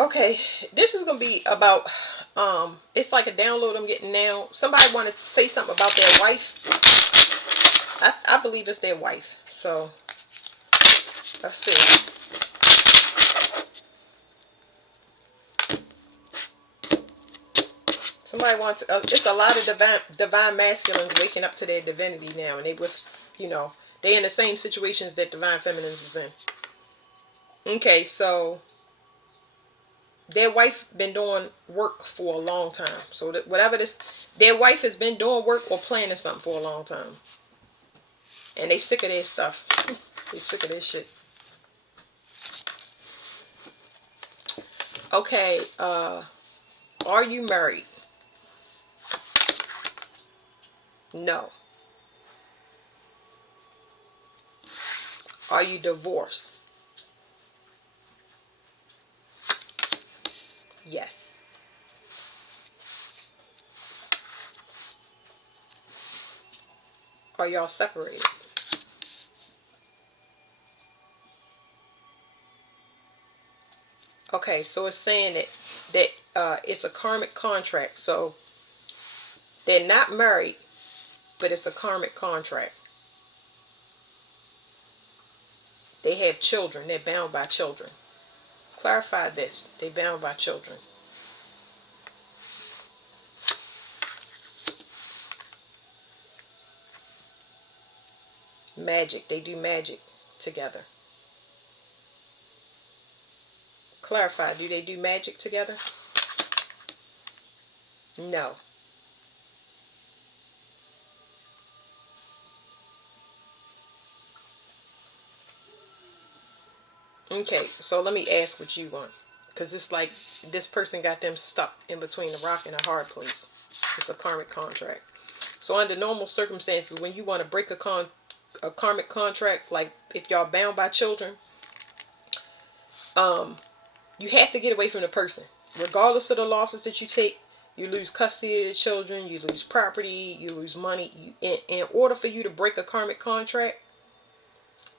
Okay, this is gonna be about it's like a download I'm getting now. Somebody wanted to say something about their wife. I believe it's their wife. So let's see. Somebody wants. It's a lot of divine masculines waking up to their divinity now, and they with, you know, they in the same situations that divine feminines was in. Okay, so their wife been doing work for a long time. So that whatever this, their wife has been doing work or planning something for a long time, and they sick of their stuff. They sick of this shit. Okay, are you married? No. Are you divorced? Yes. Are y'all separated? Okay, so it's saying that it's a karmic contract. So they're not married, but it's a karmic contract. They have children. They're bound by children. Clarify this. They're bound by children. Magic. They do magic together. Clarify. Do they do magic together? No. Okay, so let me ask what you want. Because it's like this person got them stuck in between a rock and a hard place. It's a karmic contract. So under normal circumstances, when you want to break a karmic contract, like if y'all bound by children, um, you have to get away from the person. Regardless of the losses that you take, you lose custody of the children, you lose property, you lose money. In order for you to break a karmic contract,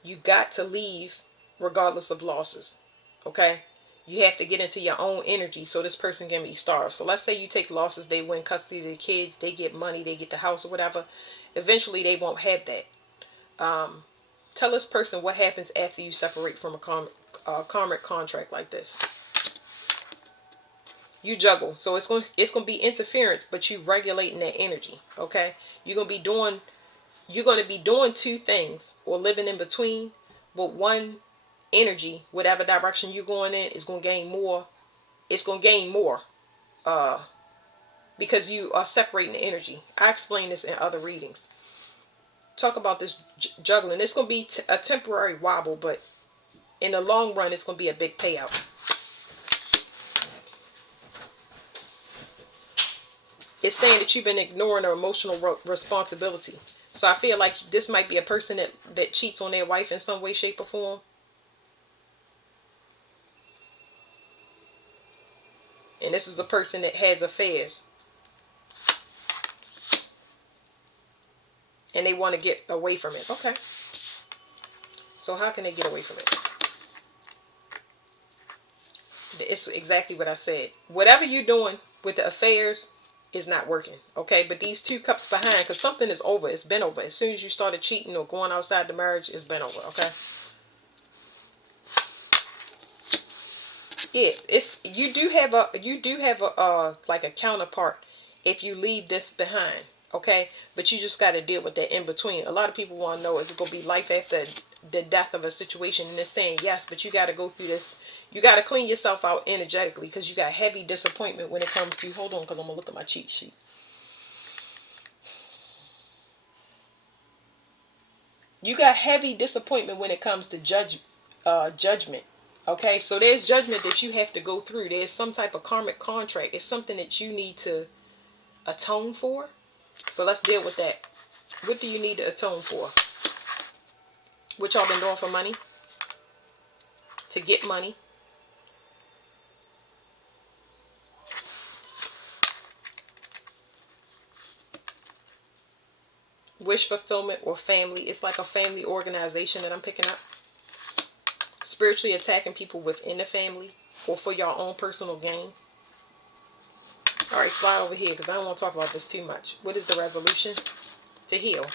you got to leave regardless of losses. Okay? You have to get into your own energy so this person can be starved. So let's say you take losses, they win custody of the kids, they get money, they get the house or whatever. Eventually they won't have that. Um, Tell this person what happens after you separate from a karmic contract like this. You juggle, so it's going to be interference, but you regulating that energy. Okay, you're going to be doing two things or living in between, but one energy, whatever direction you're going in, is going to gain more. It's going to gain more, uh, because you are separating the energy. I explain this in other readings. Talk about this juggling. It's going to be a temporary wobble, but in the long run, it's going to be a big payout. It's saying that you've been ignoring their emotional responsibility. So I feel like this might be a person that cheats on their wife in some way, shape, or form. And this is a person that has affairs. And they want to get away from it. Okay. So how can they get away from it? It's exactly what I said. Whatever you're doing with the affairs is not working. Okay. But these two cups behind, because something is over. It's been over. As soon as you started cheating or going outside the marriage, it's been over. Okay. Yeah, it's you do have a like a counterpart if you leave this behind, okay? But you just got to deal with that in between. A lot of people want to know, is it gonna be life after the death of a situation? And they're saying yes, but you got to go through this. You got to clean yourself out energetically because you got heavy disappointment when it comes to. Hold on, because I'm gonna look at my cheat sheet. You got heavy disappointment when it comes to judgment. Okay, so there's judgment that you have to go through. There's some type of karmic contract. It's something that you need to atone for. So let's deal with that. What do you need to atone for? What y'all been doing for money? To get money? Wish fulfillment or family? It's like a family organization that I'm picking up. spiritually attacking people within the family or for your own personal gain. All right, slide over here because I don't want to talk about this too much. What is the resolution? To heal.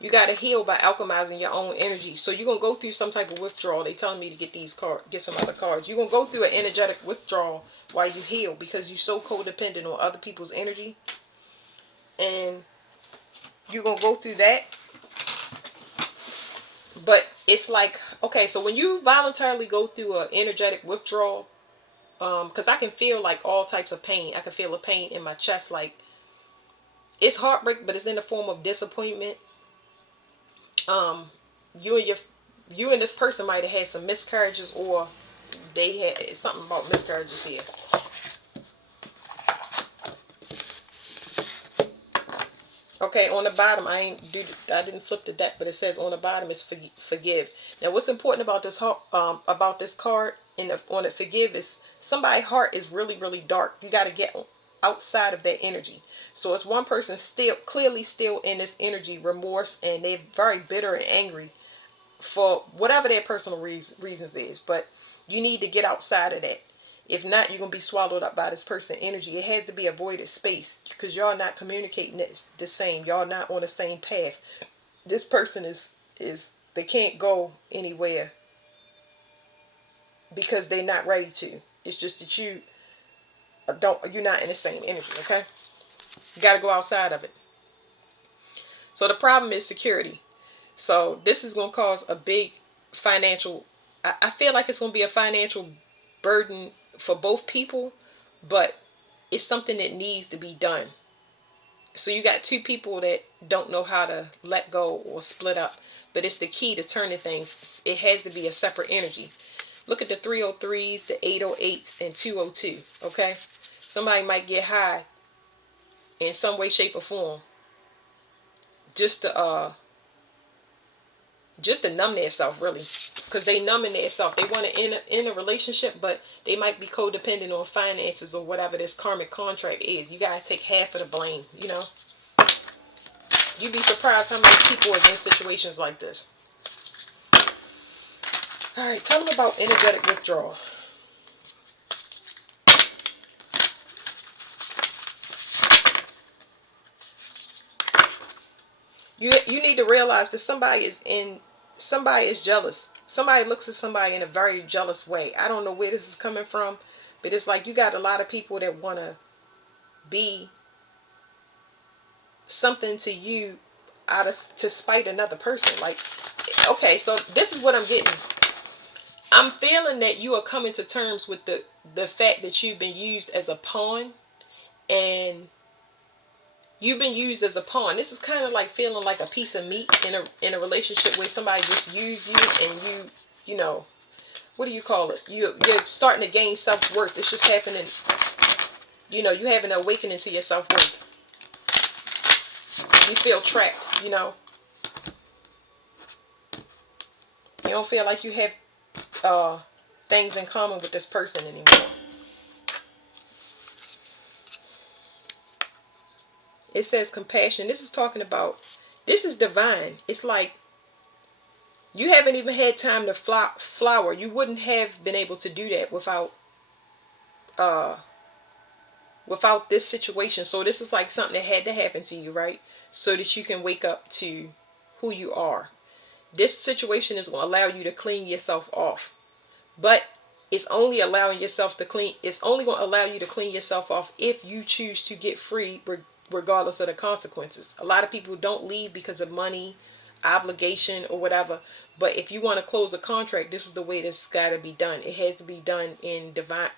You got to heal by alchemizing your own energy. So you're going to go through some type of withdrawal. They telling me to get these cards, get some other cards. You're going to go through an energetic withdrawal while you heal because you're so codependent on other people's energy. And you're going to go through that. But it's like, okay, so when you voluntarily go through an energetic withdrawal, because I can feel like all types of pain. I can feel a pain in my chest. Like, it's heartbreak, but it's in the form of disappointment. Um, you and your you and this person might have had some miscarriages, or they had something about miscarriages here. Okay, on the bottom, I didn't flip the deck, but it says on the bottom is forgive. Now, what's important about this card on the forgive is somebody's heart is really, really dark. You got to get outside of that energy. So it's one person clearly still in this energy, remorse, and they're very bitter and angry for whatever their personal reasons is. But you need to get outside of that. If not, you're going to be swallowed up by this person energy. It has to be avoided space because y'all not communicating the same. Y'all not on the same path. This person is they can't go anywhere because they're not ready to. It's just that you're not in the same energy, okay? You got to go outside of it. So the problem is security. So this is going to cause a big financial, I feel like it's going to be a financial burden for both people, but it's something that needs to be done. So you got two people that don't know how to let go or split up, but it's the key to turning things. It has to be a separate energy. Look at the 303s, the 808s, and 202, okay? Somebody might get high in some way, shape, or form just to numb themselves, really, because they numbing themselves. They want to end a relationship, but they might be codependent on finances or whatever this karmic contract is. You gotta take half of the blame. You'd be surprised how many people is in situations like this. All right, tell them about energetic withdrawal. You need to realize that somebody is jealous. Somebody looks at somebody in a very jealous way. I don't know where this is coming from, but it's like you got a lot of people that want to be something to you to spite another person. Like, okay, so this is what I'm getting. I'm feeling that you are coming to terms with the fact that you've been used as a pawn, and you've been used as a pawn. This is kind of like feeling like a piece of meat in a relationship where somebody just used you, and you know, what do you call it? You're starting to gain self-worth. It's just happening. You have an awakening to your self-worth. You feel trapped. You don't feel like you have things in common with this person anymore. It says compassion. This is talking about, this is divine. It's like you haven't even had time to flower. You wouldn't have been able to do that without this situation. So this is like something that had to happen to you, right? So that you can wake up to who you are. This situation is going to allow you to clean yourself off. But it's only allowing yourself to clean. It's only going to allow you to clean yourself off if you choose to get free, regardless of the consequences. A lot of people don't leave because of money, obligation, or whatever. But if you want to close a contract, this is the way this got to be done. It has to be done in divine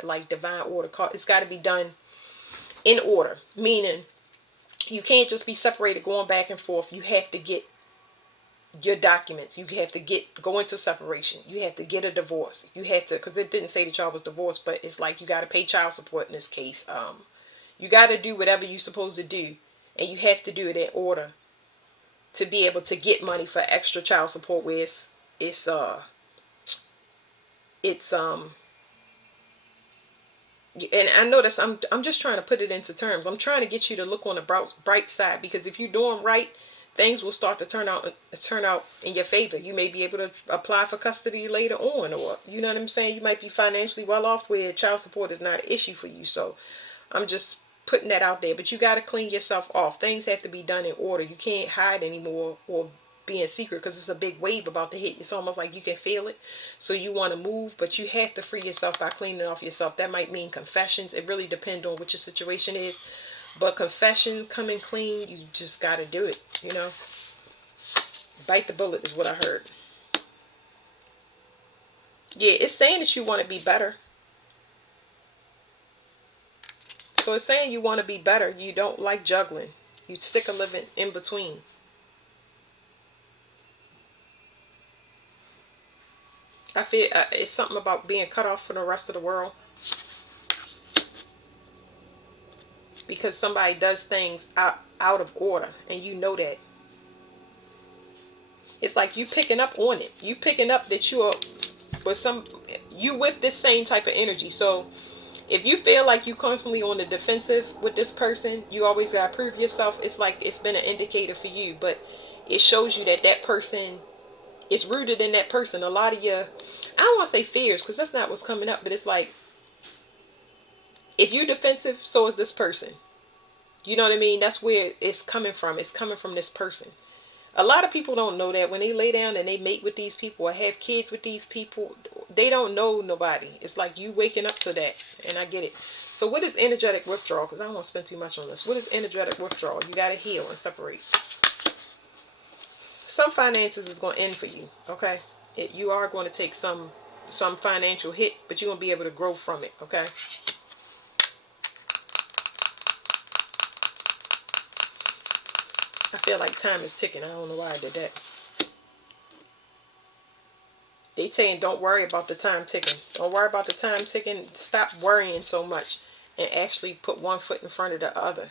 order. It's got to be done in order, meaning you can't just be separated going back and forth. You have to get your documents. You have to go into separation. You have to get a divorce. You have to, because it didn't say that y'all was divorced, but it's like you got to pay child support in this case. You got to do whatever you're supposed to do, and you have to do it in order to be able to get money for extra child support, where it's and I know that's, I'm just trying to put it into terms. I'm trying to get you to look on the bright side, because if you're doing right, things will start to turn out in your favor. You may be able to apply for custody later on, or you know what I'm saying. You might be financially well off where child support is not an issue for you. So I'm just putting that out there. But you got to clean yourself off. Things have to be done in order. You can't hide anymore or be in secret, because it's a big wave about to hit. It's almost like you can feel it. So you want to move, but you have to free yourself by cleaning off yourself. That might mean confessions. It really depends on what your situation is. But confession, coming clean, you just got to do it, you know. Bite the bullet is what I heard. Yeah, it's saying that you want to be better. So it's saying you want to be better. You don't like juggling. You sick of living in between. I feel it's something about being cut off from the rest of the world because somebody does things out of order, and you know that. It's like you picking up on it. You picking up that you with this same type of energy. So if you feel like you constantly on the defensive with this person, you always gotta prove yourself. It's like it's been an indicator for you, but it shows you that that person is rooted in that person. A lot of your, I don't want to say fears, because that's not what's coming up, but it's like if you're defensive, so is this person. You know what I mean? That's where it's coming from. It's coming from this person. A lot of people don't know that when they lay down and they mate with these people or have kids with these people, they don't know nobody. It's like you waking up to that, and I get it. So what is energetic withdrawal? Because I don't want to spend too much on this. What is energetic withdrawal? You got to heal and separate. Some finances is going to end for you, okay? You are going to take some financial hit, but you're going to be able to grow from it, okay? I feel like time is ticking. I don't know why I did that. They saying don't worry about the time ticking. Don't worry about the time ticking. Stop worrying so much and actually put one foot in front of the other.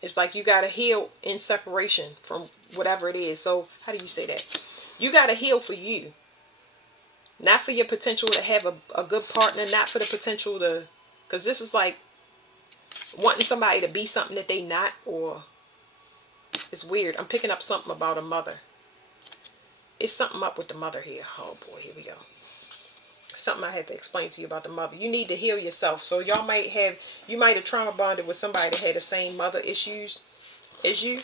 It's like you got to heal in separation from whatever it is. So how do you say that? You got to heal for you. Not for your potential to have a good partner. Not for the potential to... Because this is like wanting somebody to be something that they not, or... It's weird. I'm picking up something about a mother. It's something up with the mother here. Oh boy, here we go. Something I had to explain to you about the mother. You need to heal yourself. So you might have trauma bonded with somebody that had the same mother issues as you.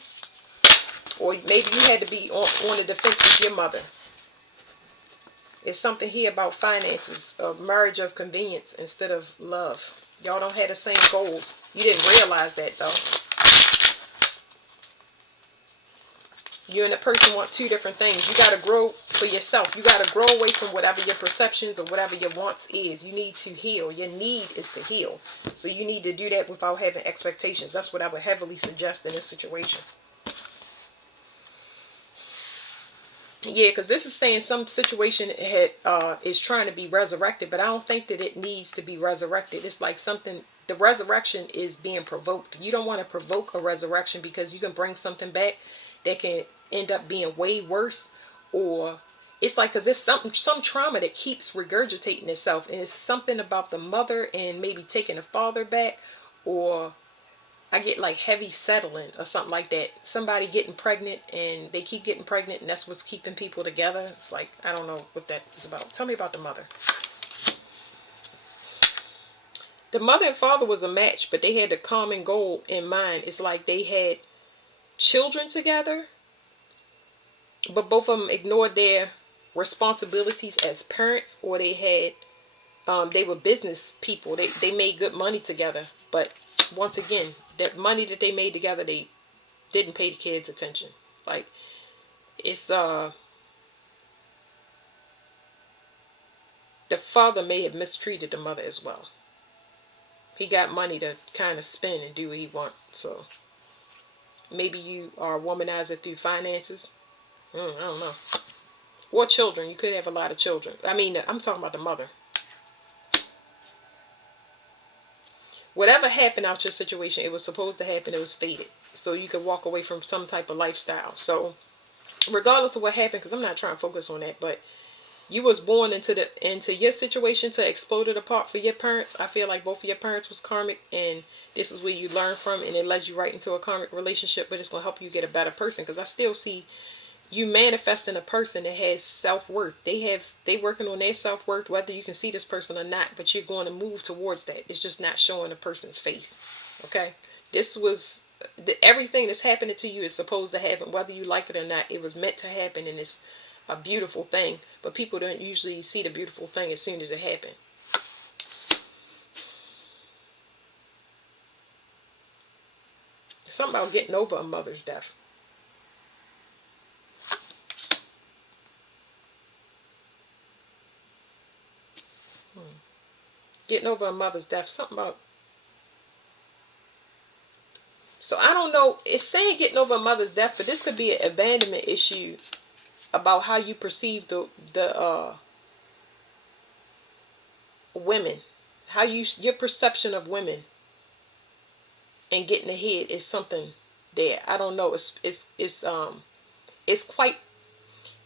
Or maybe you had to be on the defense with your mother. It's something here about finances, a marriage of convenience instead of love. Y'all don't have the same goals. You didn't realize that though. You and the person want two different things. You got to grow for yourself. You got to grow away from whatever your perceptions or whatever your wants is. You need to heal. Your need is to heal. So you need to do that without having expectations. That's what I would heavily suggest in this situation. Yeah, because this is saying some situation is trying to be resurrected, but I don't think that it needs to be resurrected. It's like something, the resurrection is being provoked. You don't want to provoke a resurrection because you can bring something back that can end up being way worse. Or it's like, because there's some trauma that keeps regurgitating itself, and it's something about the mother and maybe taking the father back, or I get like heavy settling or something like that. Somebody getting pregnant and they keep getting pregnant, and that's what's keeping people together. It's like, I don't know what that is about. Tell me about the mother. The mother and father was a match, but they had the common goal in mind. It's like they had children together, but both of them ignored their responsibilities as parents, or they were business people. They made good money together, but once again, that money that they made together, they didn't pay the kids attention. Like, it's the father may have mistreated the mother as well. He got money to kind of spend and do what he wants. So maybe you are a womanizer through finances. I don't know. Or children. You could have a lot of children. I mean, I'm talking about the mother. Whatever happened out your situation, it was supposed to happen. It was fated. So you could walk away from some type of lifestyle. So regardless of what happened, because I'm not trying to focus on that, but You was born into your situation to explode it apart for your parents. I feel like both of your parents was karmic, and this is where you learn from, and it led you right into a karmic relationship. But it's gonna help you get a better person, because I still see you manifesting a person that has self-worth. They working on their self-worth, whether you can see this person or not, but you're going to move towards that. It's just not showing the person's face. Okay, this was everything that's happening to you is supposed to happen, whether you like it or not. It was meant to happen, and it's a beautiful thing, but people don't usually see the beautiful thing as soon as it happens. Something about getting over a mother's death. Getting over a mother's death. Something about. So I don't know. It's saying getting over a mother's death, but this could be an abandonment issue about how you perceive the women, how your perception of women and getting ahead is something there. I don't know. It's quite,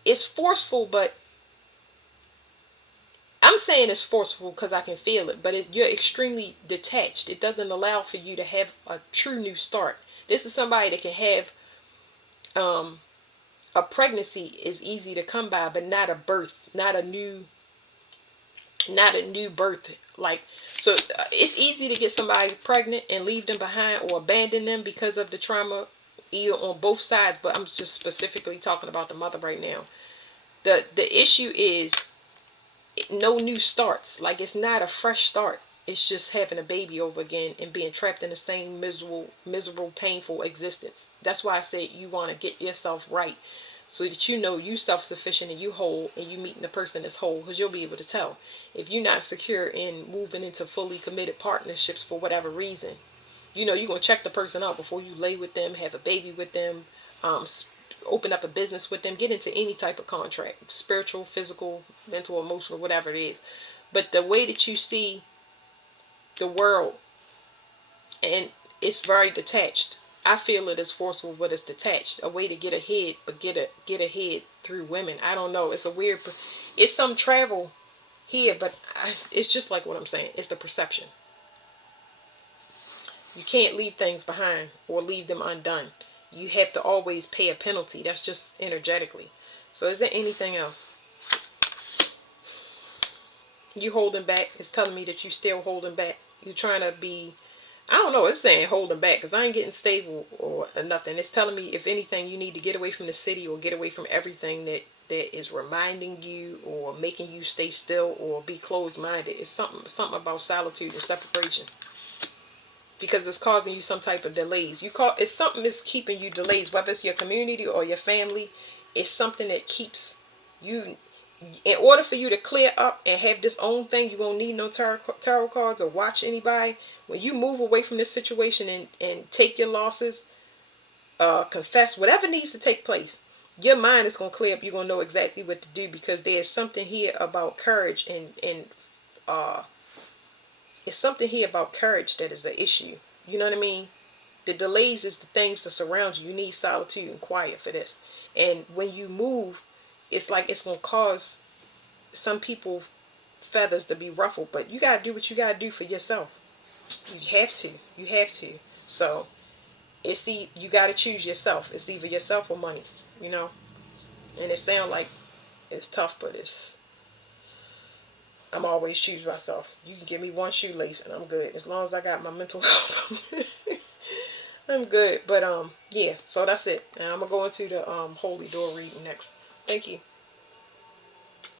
it's forceful, but I'm saying it's forceful because I can feel it, but you're extremely detached. It doesn't allow for you to have a true new start. This is somebody that can have um, a pregnancy is easy to come by, but not a birth, not a new birth. Like, so it's easy to get somebody pregnant and leave them behind or abandon them because of the trauma, either on both sides. But I'm just specifically talking about the mother right now. The issue is no new starts. Like, it's not a fresh start. It's just having a baby over again and being trapped in the same miserable, painful existence. That's why I said you want to get yourself right, so that you know you self-sufficient and you whole, and you meeting the person that's whole, because you'll be able to tell if you're not secure in moving into fully committed partnerships for whatever reason. You're going to check the person out before you lay with them, have a baby with them, um, open up a business with them, get into any type of contract, spiritual, physical, mental, emotional, whatever it is. But the way that you see the world, and it's very detached. I feel it is forceful, but it's detached. A way to get ahead, but get ahead through women. I don't know. It's a weird. It's some travel here, but it's just like what I'm saying. It's the perception. You can't leave things behind or leave them undone. You have to always pay a penalty. That's just energetically. So is there anything else? You holding back. It's telling me that you still holding back. You trying to be, I don't know, it's saying holding back because I ain't getting stable or nothing. It's telling me, if anything, you need to get away from the city or get away from everything that is reminding you or making you stay still or be closed-minded. It's something about solitude and separation, because it's causing you some type of delays. It's something that's keeping you delays, whether it's your community or your family. It's something that keeps you. In order for you to clear up and have this own thing, you won't need no tarot cards or watch anybody. When you move away from this situation and take your losses, confess whatever needs to take place, your mind is going to clear up. You're going to know exactly what to do, because there's something here about courage, and uh, it's something here about courage that is the issue. You know what I mean? The delays is the things that surround you. You need solitude and quiet for this. And when you move, it's like it's going to cause some people feathers to be ruffled, but you got to do what you got to do for yourself. You have to. You have to. So you got to choose yourself. It's either yourself or money, you know? And it sounds like it's tough, but I'm always choose myself. You can give me one shoelace and I'm good. As long as I got my mental health, I'm good. But yeah, so that's it. And I'm gonna go into the holy door reading next. Thank you.